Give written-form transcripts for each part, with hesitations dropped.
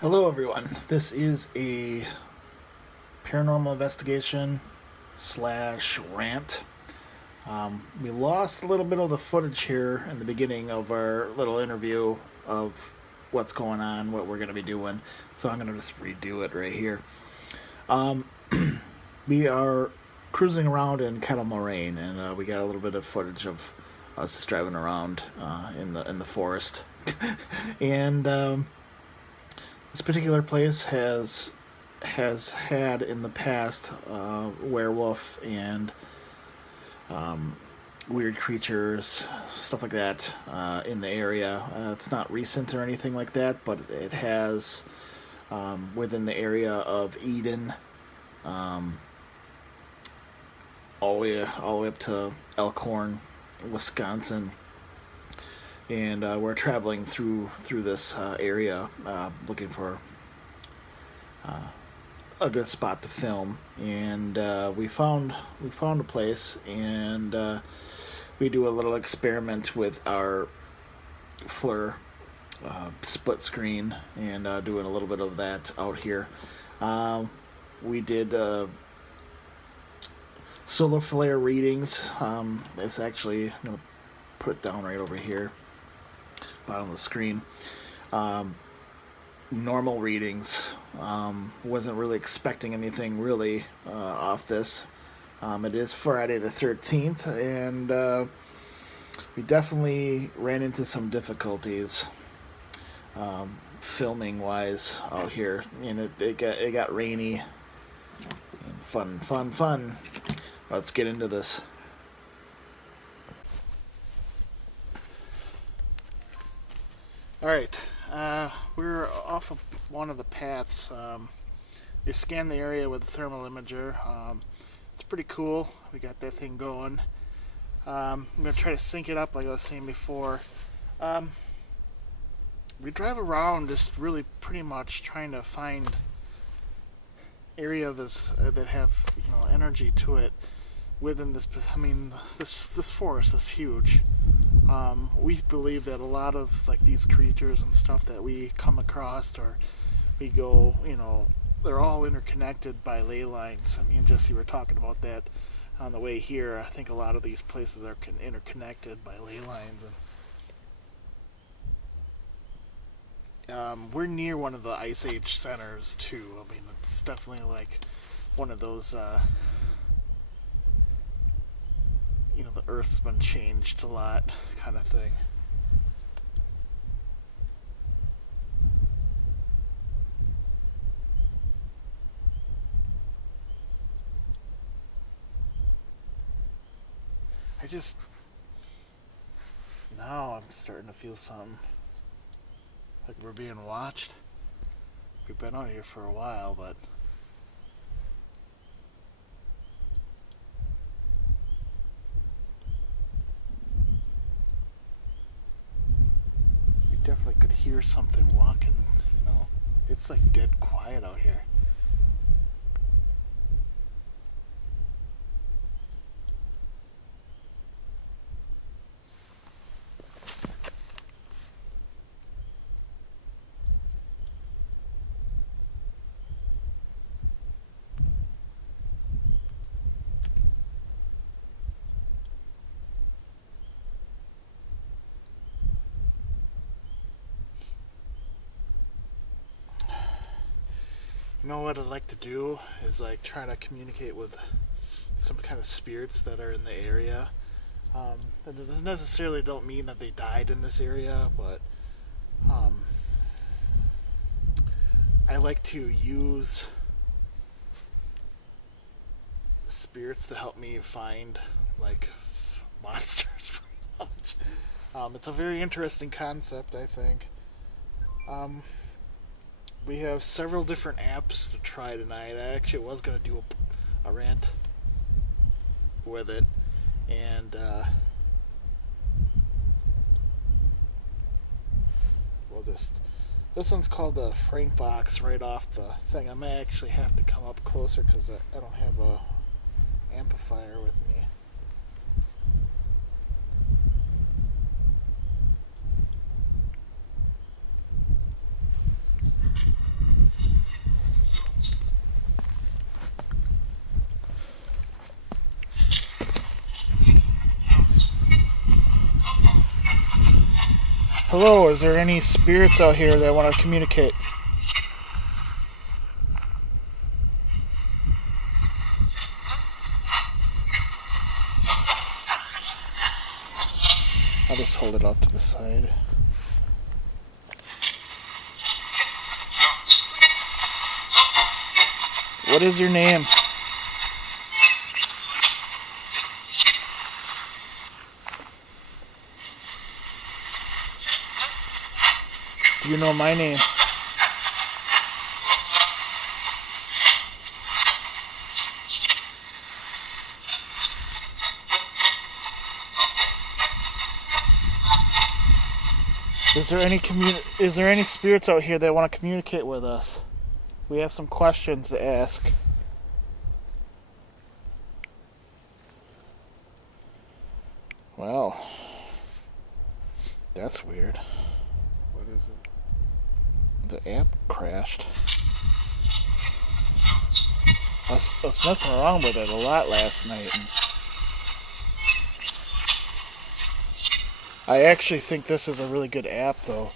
Hello, everyone. This is a paranormal investigation slash rant. We lost a little bit of the footage here in the beginning of our little interview of what's going on, what we're going to be doing. So I'm going to just redo it right here. Um, we are cruising around in Kettle Moraine, and we got a little bit of footage of us just driving around in the forest, and this particular place has had in the past werewolf and um, weird creatures, stuff like that in the area. It's not recent or anything like that, but it has within the area of Eden, um, all the way up to Elkhorn, Wisconsin, and we're traveling through this area looking for uh, a good spot to film, and we found a place, and we do a little experiment with our FLIR split screen, and doing a little bit of that out here. We did solar flare readings. It's actually, I'm gonna put it down right over here, bottom of the screen. Um, Normal readings. Wasn't really expecting anything really off this. It is Friday the 13th, and we definitely ran into some difficulties filming wise out here. And it got rainy and fun. Let's get into this. All right, we're off of one of the paths. We scanned the area with a thermal imager. It's pretty cool. We got that thing going. I'm gonna try to sync it up like I was saying before. Um, we drive around just really pretty much trying to find area that have energy to it within this. I mean, this forest is huge. We believe that a lot of like these creatures and stuff that we come across or we go, they're all interconnected by ley lines. Me and Jesse were talking about that on the way here. I think a lot of these places are interconnected by ley lines, and we're near one of the Ice Age centers too. I mean, it's definitely like one of those. The Earth's been changed a lot, kind of thing. I just now I'm starting to feel something like we're being watched. We've been out here for a while, but we definitely could hear something walking. It's like dead quiet out here. What I'd like to do is like try to communicate with some kind of spirits that are in the area. It doesn't necessarily don't mean that they died in this area, but I like to use spirits to help me find like monsters. Pretty much. It's a very interesting concept, I think. Um, we have several different apps to try tonight. I actually was gonna do a rant with it, and we'll just. This one's called the Frank box right off the thing. I may actually have to come up closer because I don't have a amplifier with me. Hello, is there any spirits out here that want to communicate? I'll just hold it off to the side. What is your name? Do you know my name? Is there any spirits out here that want to communicate with us? We have some questions to ask. Well, that's weird. What is it? The app crashed. I was messing around with it a lot last night. And I actually think this is a really good app, though.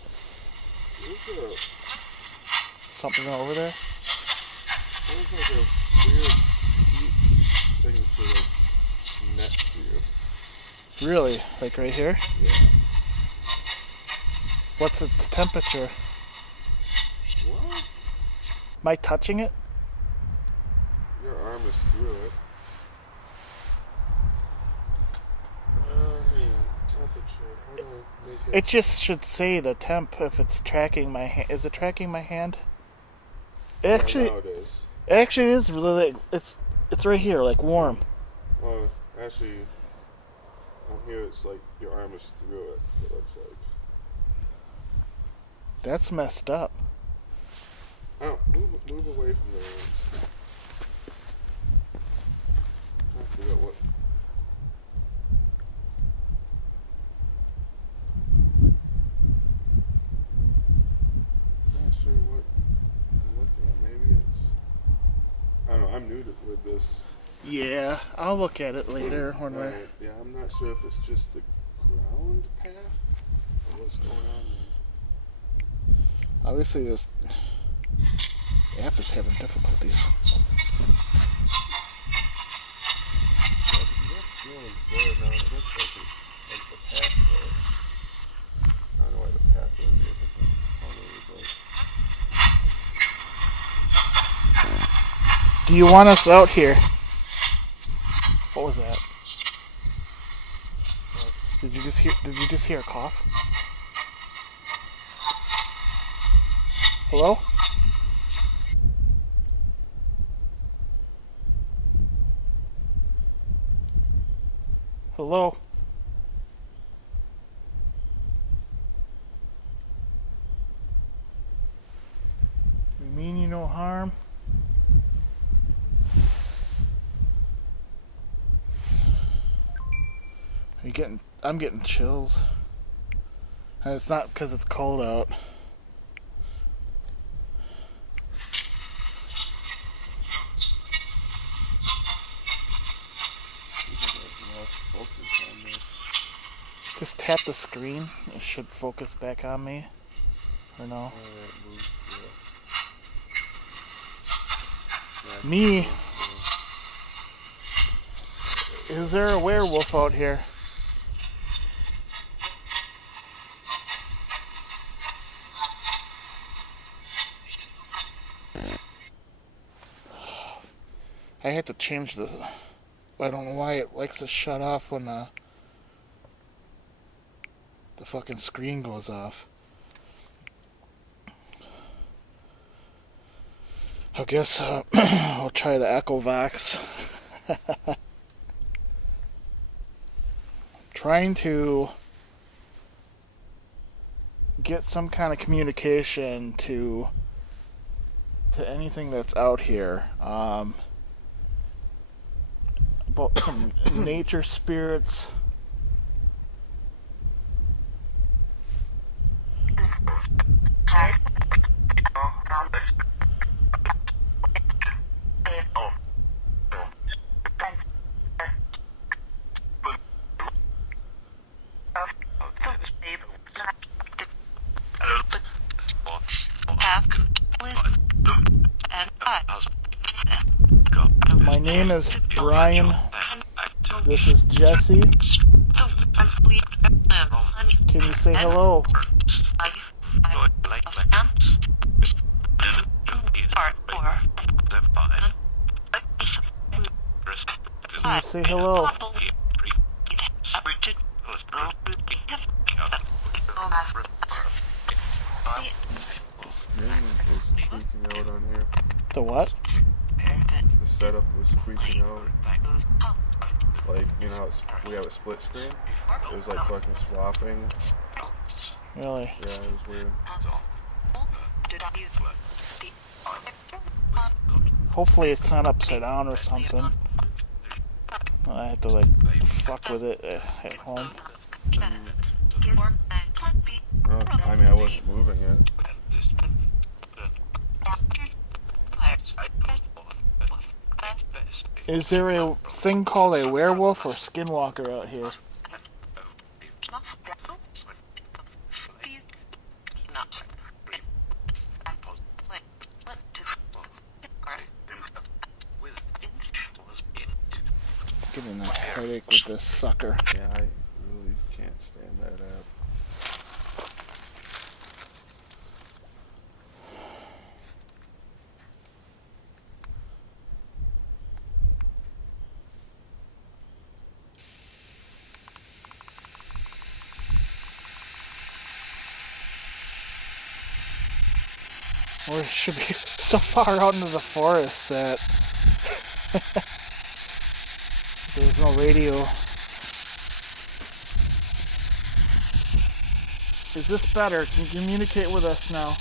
There's a... Something over there? There's like a weird heat signature like next to you. Really? Like right here? Yeah. What's its temperature? What? Am I touching it? Your arm is through it. Hang on. Temperature. How do I make it? It just should say the temp if it's tracking my hand. Is it tracking my hand? Actually, Yeah, now it is. it actually is really. It's right here, like warm. Well, actually, on here it's like your arm is through it. It looks like. That's messed up. Oh, move away from the arms. I forgot what. I'm not sure what I'm looking at. Maybe it's. I don't know. I'm new with this. Yeah, I'll look at it later when we're. Yeah, I'm not sure if it's just the ground path or what's going on there. Obviously, this app is having difficulties. Yeah, because that steel is there now. It looks like it's like the pathway. I don't know why the pathway would be a different color, but. Do you want us out here? What was that? Did you just hear a cough? Hello? Hello? We mean you no harm. I'm getting chills. And it's not because it's cold out. Lost focus on this. Just tap the screen. It should focus back on me. Or no? Oh, that moved, yeah. Me? Is there a werewolf out here? I had to change the... I don't know why it likes to shut off when the fucking screen goes off. I guess I'll try the Echovox. Trying to get some kind of communication to anything that's out here. About some nature spirits. name is Brian. This is Jesse. Can you say hello? Can you say hello? Was tweaking out on here. The what? The setup was tweaking out. Like, you know, we have a split screen. It was like fucking swapping. Really? Yeah, it was weird. Hopefully it's not upside down or something. I have to like fuck with it at home. I mean, I wasn't moving it. Is there a thing called a werewolf or skinwalker out here? I'm getting a headache with this sucker. Yeah, I really can't stand that app. We should be so far out into the forest that there's no radio. Is this better? Can you communicate with us now?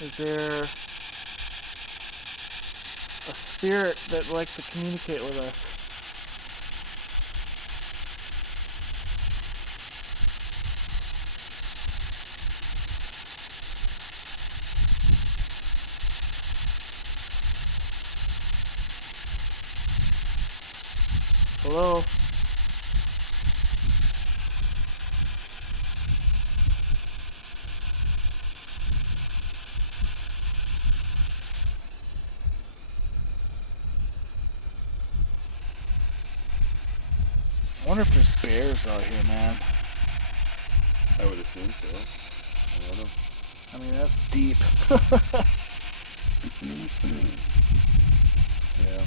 Is there a spirit that likes to communicate with us? Hello? I wonder if there's bears out here, man. I would assume so. I don't know. I mean, that's deep. Yeah.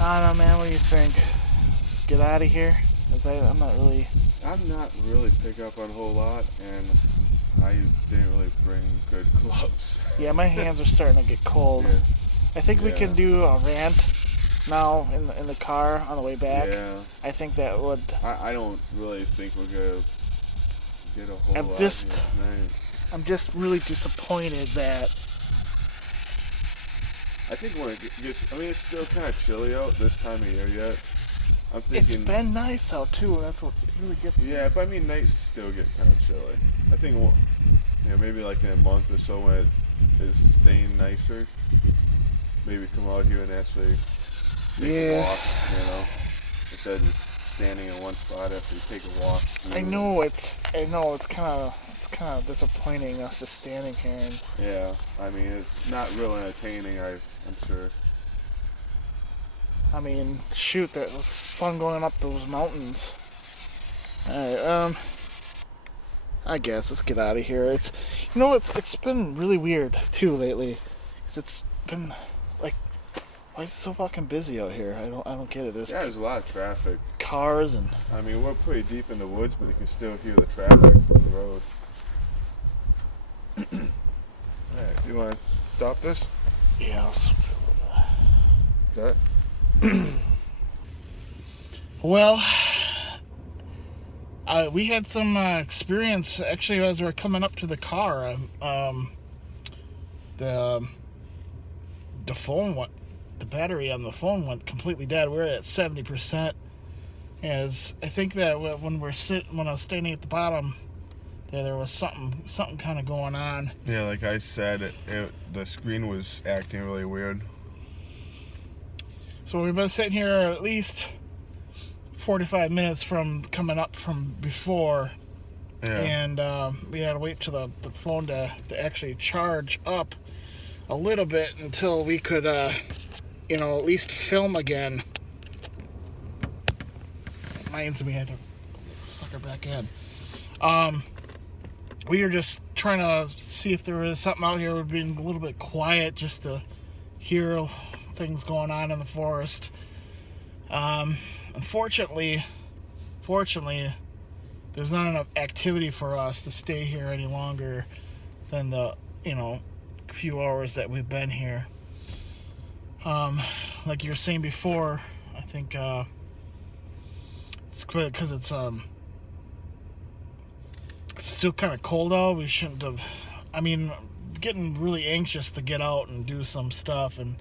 I don't know, man. What do you think? Let's get out of here. I'm not really. I'm not really pick up on a whole lot, and I didn't really bring good gloves. Yeah, my hands are starting to get cold. Yeah. I think we can do a rant now in the car on the way back. Yeah. I think that would. I don't really think we're gonna get a whole I'm lot just- here tonight. I'm just really disappointed that. I think when it gets, I mean, it's still kind of chilly out this time of year yet. I'm It's thinking, been nice out too. That's what really gets me. yeah, but I mean, nights still get kind of chilly. I think, maybe like in a month or so when it is staying nicer, maybe come out here and actually take a walk, instead of just standing in one spot after you take a walk. I know it's kind of disappointing us just standing here and. Yeah, I mean, it's not real entertaining, I'm sure. I mean, shoot, that was fun going up those mountains. Alright, I guess let's get out of here. It's been really weird too lately. 'Cause it's been like, why is it so fucking busy out here? I don't get it. There's a lot of traffic. Cars and. I mean, we're pretty deep in the woods, but you can still hear the traffic from the road. Alright, you want to stop this? Yeah. Is that? Well, we had some experience actually as we were coming up to the car. The phone went, the battery on the phone went completely dead. We were at 70%. As I think that when I was standing at the bottom, there was something kind of going on. Yeah, like I said, the screen was acting really weird. So we've been sitting here at least 45 minutes from coming up from before. Yeah. And we had to wait till the phone to actually charge up a little bit until we could, at least film again. Reminds me, I had to suck her back in. We were just trying to see if there was something out here that would be a little bit quiet just to hear things going on in the forest. Unfortunately, there's not enough activity for us to stay here any longer than the, few hours that we've been here. Like you were saying before, I think it's because it's still kind of cold out. We shouldn't have. I mean, getting really anxious to get out and do some stuff, and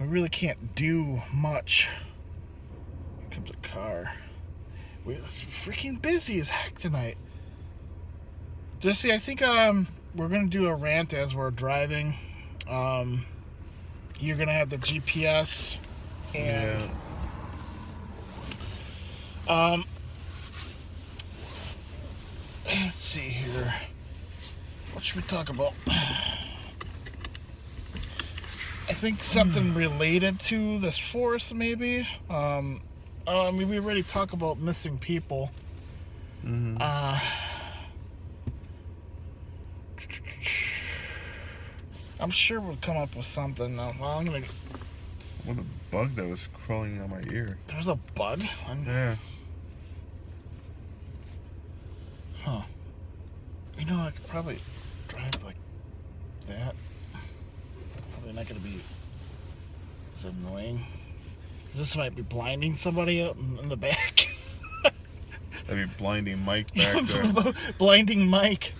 we really can't do much. Here comes a car. It's freaking busy as heck tonight. Jesse, I think we're gonna do a rant as we're driving. You're gonna have the GPS, and let's see here. What should we talk about? I think something related to this forest, maybe. We already talked about missing people. Mm-hmm. I'm sure we'll come up with something. Well, I'm gonna. What a bug that was crawling on my ear. There's a bug? Yeah. Huh. I could probably drive like that. Probably not gonna be as annoying. This might be blinding somebody out in the back. That'd be blinding Mike back there. Blinding Mike.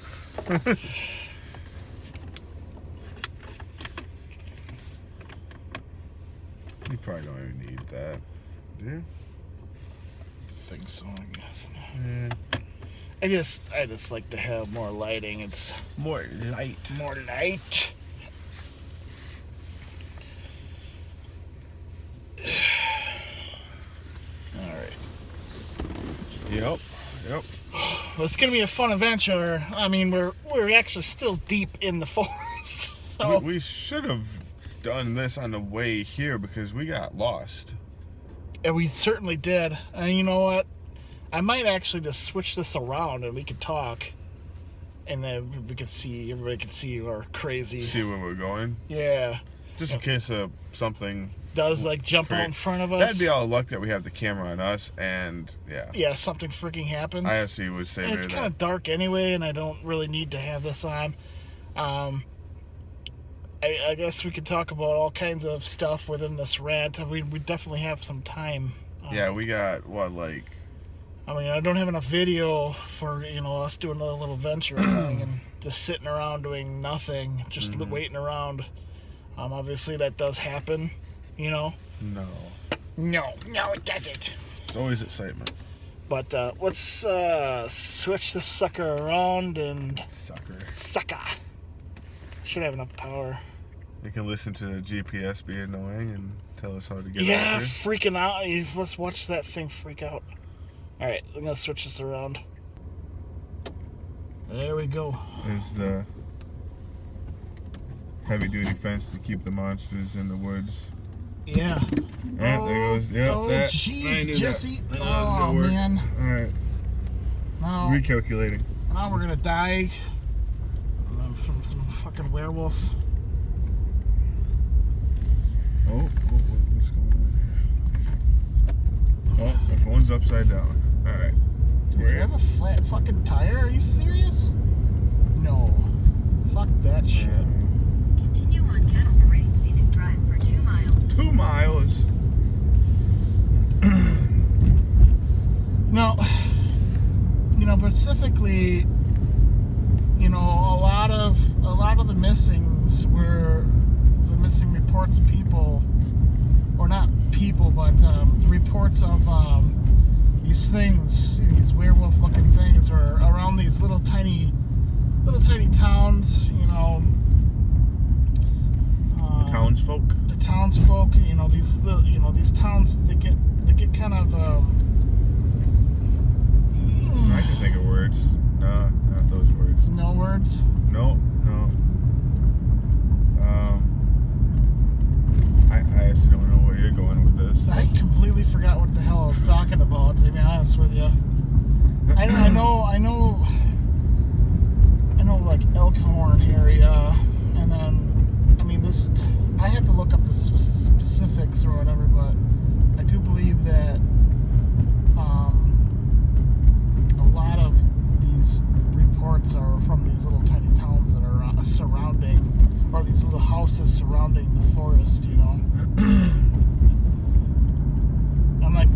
You probably don't even need that, do you? I think so, I guess. Yeah. I just like to have more lighting. It's More light. more light. All right. Yep. Well, it's gonna be a fun adventure. I mean, we're actually still deep in the forest, so We should have done this on the way here because we got lost. and we certainly did. And you know what? I might actually just switch this around and we could talk, and then everybody could see we're crazy. See where we're going. Yeah. Just in case of something Does like jump out in front of us? That'd be all luck that we have the camera on us, and yeah. Yeah, something freaking happens. I actually would say And it's kind of dark anyway, and I don't really need to have this on. I guess we could talk about all kinds of stuff within this rant. We definitely have some time. Yeah, we got I don't have enough video for us doing a little venture thing and just sitting around doing nothing, just waiting around. Obviously that does happen, No. No, it doesn't. It's always excitement. But let's switch this sucker around and sucker. Should have enough power. You can listen to the GPS be annoying and tell us how to get out Yeah, here. freaking out. Let's watch that thing freak out. Alright, I'm going to switch this around. There we go. There's the heavy-duty fence to keep the monsters in the woods. Yeah. And there goes. Yep, that. Jeez, Jesse. That. Oh, man. Alright. Now, Recalculating. now we're going to die from some fucking werewolf. What's going on here? Oh, my phone's upside down. Alright. Do you have a flat fucking tire? Are you serious? No. Fuck that shit. Continue on Kettle Moraine Scenic Drive for 2 miles. 2 miles? No. Specifically, a lot of the missings were the missing reports of people, or not people, but the reports of these things, these werewolf-looking things, are around these little tiny towns. Townsfolk. The townsfolk, these towns, they get kind of I can think of words. No, not those words. no words. No. I actually don't know where you're going with this. I completely forgot what the hell I was talking about, to be honest with you. I know like Elkhorn area, and then I had to look up the specifics or whatever, but I do believe that a lot of these reports are from these little tiny towns that are surrounding, or these little houses surrounding the forest, I'm like,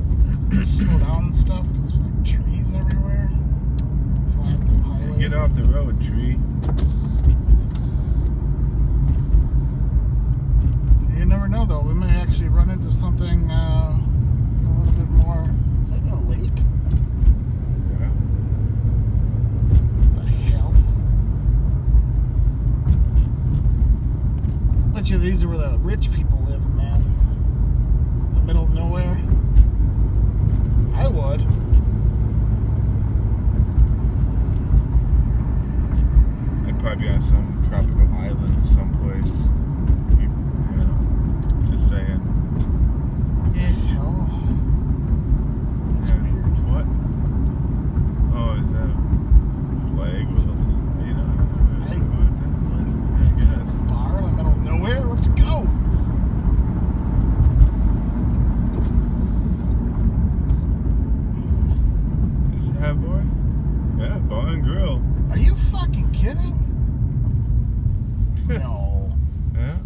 slow down and stuff because there's like trees everywhere. Flat the highway. Get off the road, tree. You never know, though. We may actually run into something a little bit more. Is that a lake? Yeah. What the hell? Bet you these are where the rich people live, man. In the middle of nowhere. I would. I'd probably be on some tropical island someplace. Just saying. Yeah, hell. That's Yeah. weird. What? Oh, is that a flag with a light on it? I guess. Bar in the middle of nowhere? Let's go. Is that boy? Yeah, bar and grill. Are you fucking kidding? No. Yeah?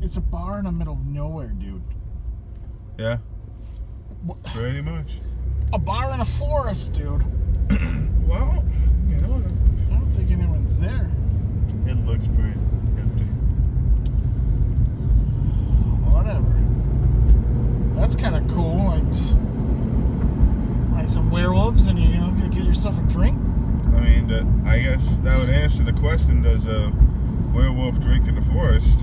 It's a bar in the middle of nowhere, dude. Yeah, What? pretty much. A bar in a forest, dude. Well, I don't think anyone's there. it looks pretty empty. Whatever. That's kind of cool. Like some werewolves, and you gonna get yourself a drink. I mean, I guess that would answer the question, does a werewolf drink in the forest?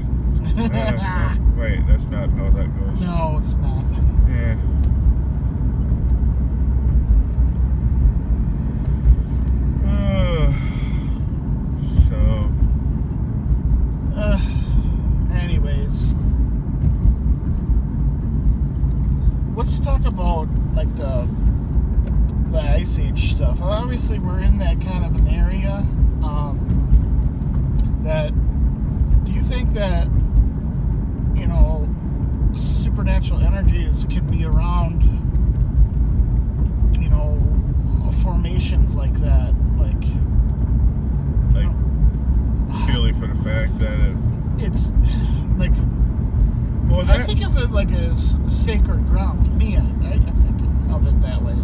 Wait, that's not how that goes. No, it's not. Yeah. So, Anyways, let's talk about like the Ice Age stuff. Obviously, we're in that kind of an area. That do you think that supernatural energies can be around formations like that, like purely for the fact that it's like well, I think of it like as sacred ground to me. I think of it that way.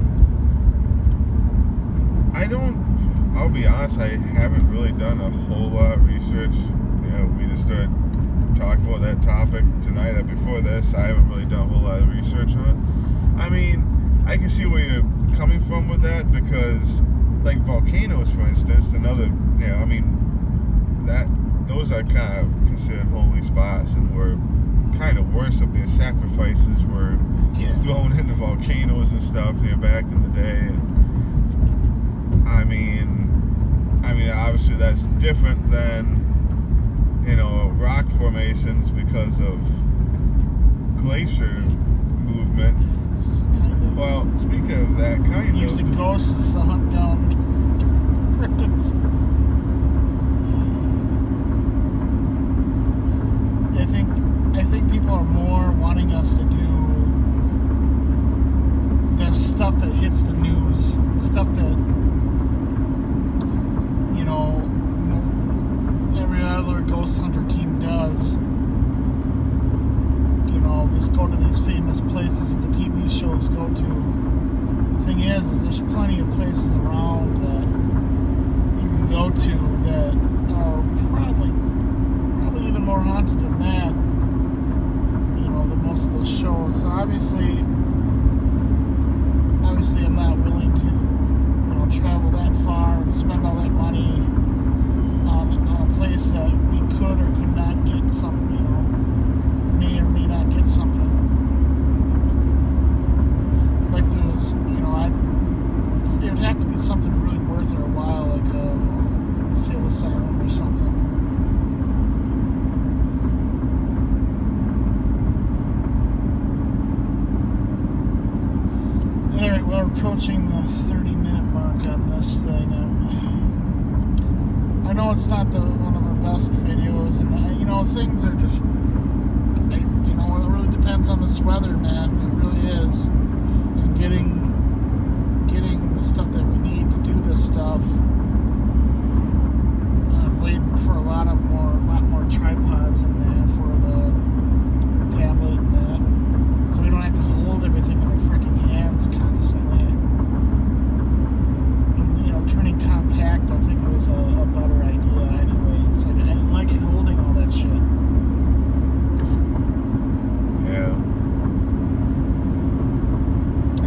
I'll be honest, I haven't really done a whole lot of research. We just started talking about that topic tonight. Before this, I haven't really done a whole lot of research on it. I mean, I can see where you're coming from with that, because like volcanoes, for instance, those are kind of considered holy spots and were kind of worshiped. Their sacrifices were thrown into volcanoes and stuff back in the day. And I mean, obviously that's different than rock formations because of glacier movement. Well, speaking of that, Using ghosts to hunt down cryptids. I think people are more wanting us to do the stuff that hits the news, the stuff that every other ghost hunter team does. Just go to these famous places that the TV shows go to. The thing is there's plenty of places around that you can go to that are probably even more haunted than that. Than most of those shows. So obviously I'm not willing to travel that far and spend all that money on a place that we could or could not get something, may or may not get something. Like those, it would have to be something really worth our while, like a sale asylum or something. Alright, well, we're approaching the 30-minute mark on this thing. I know it's not one of our best videos, and things are just, it really depends on this weather, man. It really is. And getting the stuff that we need to do this stuff. I'm waiting for a lot more tripods in there for the tablet and that, so we don't have to hold everything in our freaking hands constantly. And, turning compact, I think it was a better idea anyways. I didn't like holding all that shit. Yeah.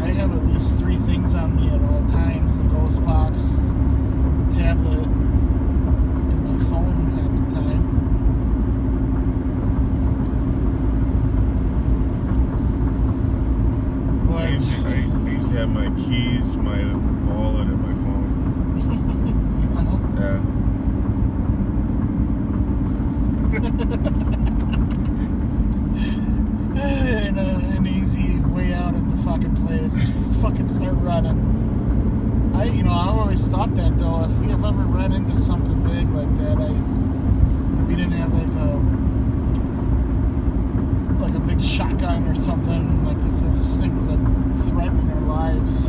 I have at least 3 things on me at all times: the ghost box, the tablet, and my phone at the time. But I used to have my keys, my wallet, and my phone. Yeah. And an easy way out of the fucking place. Fucking start running. I always thought that though, if we have ever run into something big like that, we didn't have like a big shotgun or something, like this thing was threatening our lives,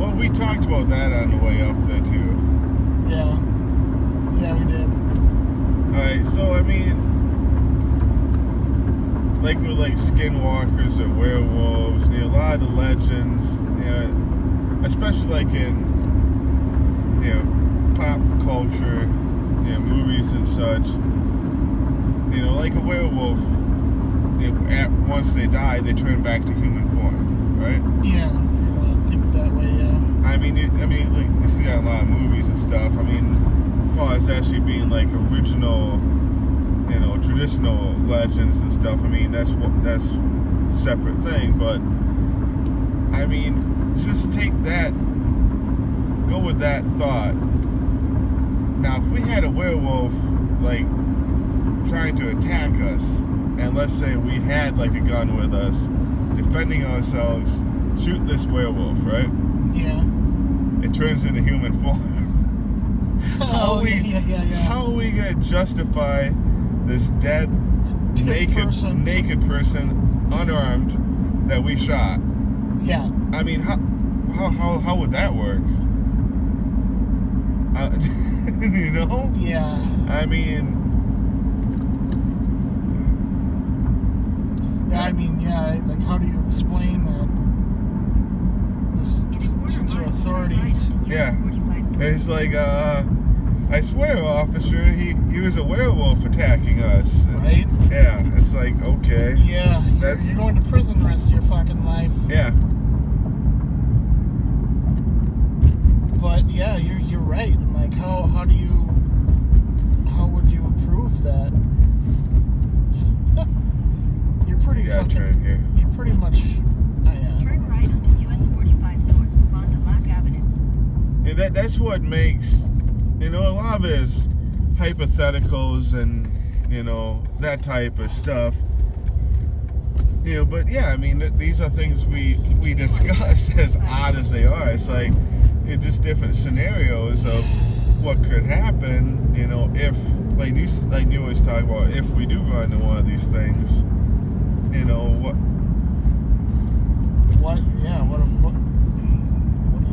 Well, we talked about that on the way up there too. Yeah, we did. Alright, so like with skinwalkers or werewolves, a lot of the legends, especially like in pop culture, movies and such, like a werewolf, once they die, they turn back to human form, right? Yeah, if you want to think that way, yeah. Like you see that in a lot of movies and stuff. As far as actually being like original, traditional legends and stuff. That's a separate thing. But just take that, go with that thought. Now, if we had a werewolf like trying to attack us, and let's say we had like a gun with us, defending ourselves, shoot this werewolf, right? Yeah. It turns into human form. How are we gonna justify this dead, naked person, unarmed, that we shot? Yeah. How would that work? Yeah. Like, how do you explain that to authorities? Yeah. It's like, I swear, officer, he was a werewolf attacking us. Right? Yeah, it's like, okay. Yeah, you're going to prison the rest of your fucking life. Yeah. But yeah, you're right. Like, how would you prove that? You're pretty turn here. You're pretty much. Turn right onto US 45 North, Fond du Lac Avenue. Yeah, that's what makes, a lot of it is hypotheticals and, that type of stuff. But yeah, these are things we discuss, as odd as they are. It's like, just different scenarios of what could happen, if, like you always talk about, if we do run into one of these things, what are you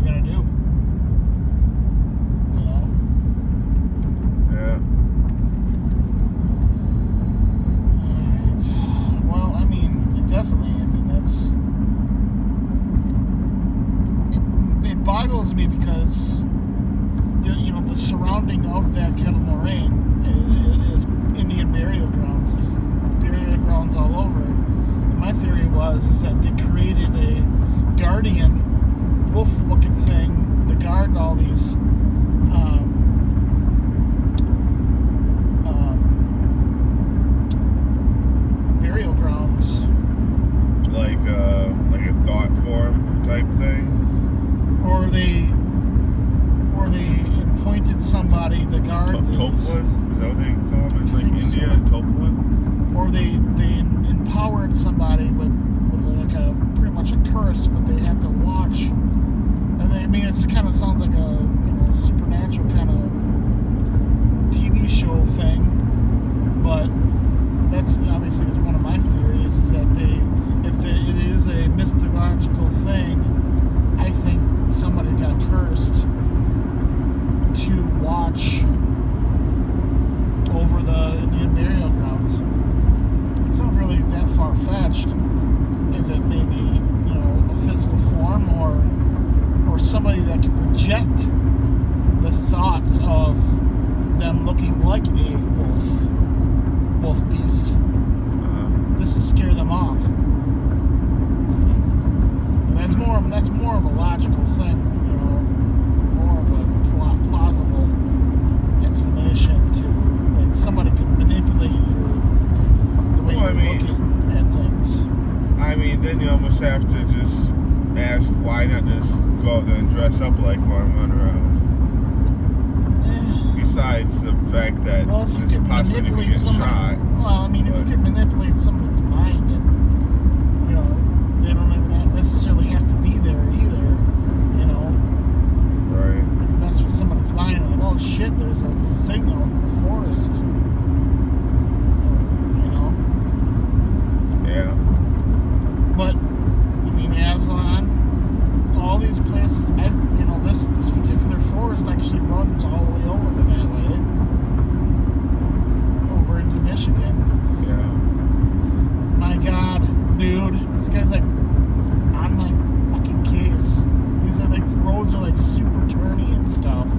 gonna do? Yeah. Well, definitely. It boggles me because the surrounding of that Kettle Moraine is Indian burial grounds. There's burial grounds all over. And my theory is that they created a guardian wolf-looking thing to guard all these guard these. Toplas? Is that what they call them in I like think so. India? Topla? Or they empowered somebody with like a pretty much a curse, but they have to watch. And I mean, it's kind of sounds like a supernatural kind of TV show thing, but that's obviously one of my theories is that if it is a mythological thing, I think somebody got cursed to watch over the Indian burial grounds. It's not really that far-fetched. If it may be, a physical form or somebody that can project the thought of them looking like a wolf beast. This to scare them off. And that's more of a logical thing, more of a plausible explanation to, like, somebody could manipulate the way you're looking at things. I mean, then you almost have to just ask, why not just go out there and dress up like one and run around? Besides the fact that if you there's a could possibility you manipulate could get shot. if you could manipulate somebody's mind, and they don't even necessarily have to be there either. Right. You can mess with somebody's mind, and like, oh shit, there's a thing out in the forest. Yeah. But I mean, Aslan, all these places, this particular forest actually runs all the way over to that way, over into Michigan. Yeah. My God, dude, this guy's like on my fucking case. These are like, the roads are like super turny and stuff.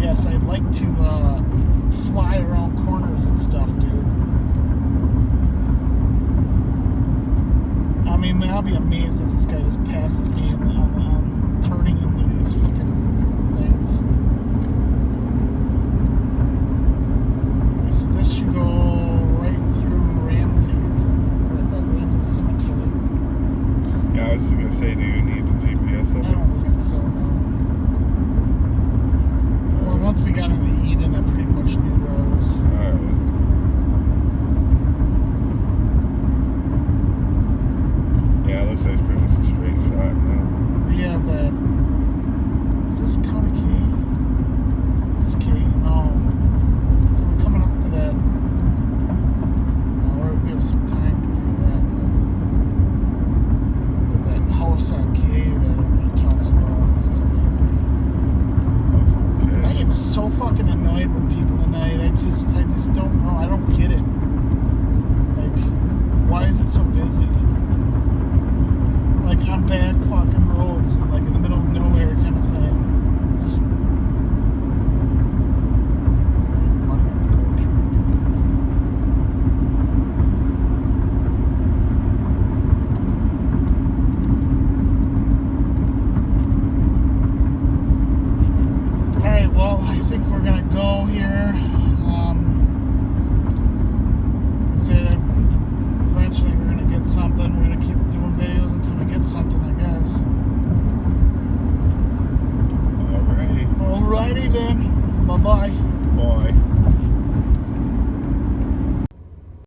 Yes, I'd like to fly around corners and stuff, dude. I mean, I'll be amazed if this guy just passes me on turning into these fucking things. This should go right through Ramsey, right by Ramsey Cemetery. Yeah, I was just gonna say, do you need the GPS up? I don't think so, no. Well, once we got into Eden, I pretty much knew where I was. Alright. Yeah, it looks like it's pretty much a straight shot now. We have that. Is this County K? Is this K? No. So we're coming up to that. We have some time for that. But there's that house on K that everybody talks about. I am so fucking annoyed with people tonight. I just don't know. I don't get it. Like, why is it so busy? Like, on back fucking roads, like in the middle of nowhere kind of thing. Just. Alright, well, I think we're gonna go here. Eventually we're gonna get something. We're gonna keep doing videos until we get something, I guess. Alrighty. Alrighty then. Bye-bye. Bye.